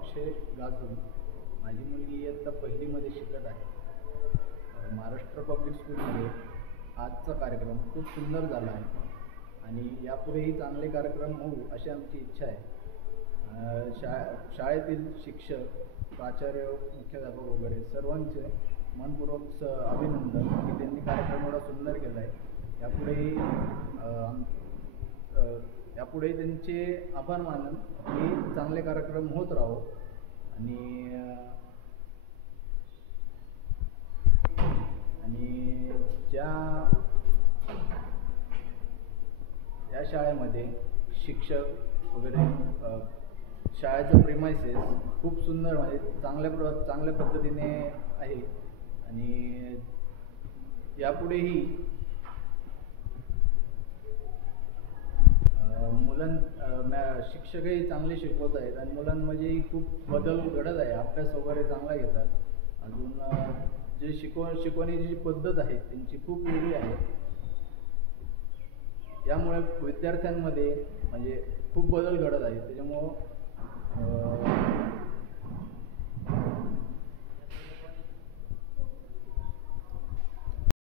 अक्षय गाजू. माझी मुलगी इयत्ता पहिलीमध्ये शिकत आहे. महाराष्ट्र पब्लिक स्कूलमध्ये आजचा कार्यक्रम खूप सुंदर झाला आहे आणि यापुढेही चांगले कार्यक्रम होऊ अशी आमची इच्छा आहे. शाळेतील शिक्षक, प्राचार्य, मुख्याध्यापक वगैरे सर्वांचे मनपूर्वक अभिनंदन की त्यांनी कार्यक्रम एवढा सुंदर केला आहे. यापुढे त्यांचे आभार मानन की चांगले कार्यक्रम होत राहो. आणि या शाळेमध्ये शिक्षक वगैरे, शाळेचं प्रिमायसेस खूप सुंदर, म्हणजे चांगल्या पद्धतीने आहे. आणि यापुढेही शिक्षकही चांगले शिकवत आहेत आणि मुलांमध्येही खूप बदल घडत आहे. अभ्यास वगैरे चांगला घेतात. अजून जे शिकवण्याची जी पद्धत आहे त्यांची खूप वेगळी आहे. यामुळे विद्यार्थ्यांमध्ये म्हणजे खूप बदल घडत आहे. त्याच्यामुळं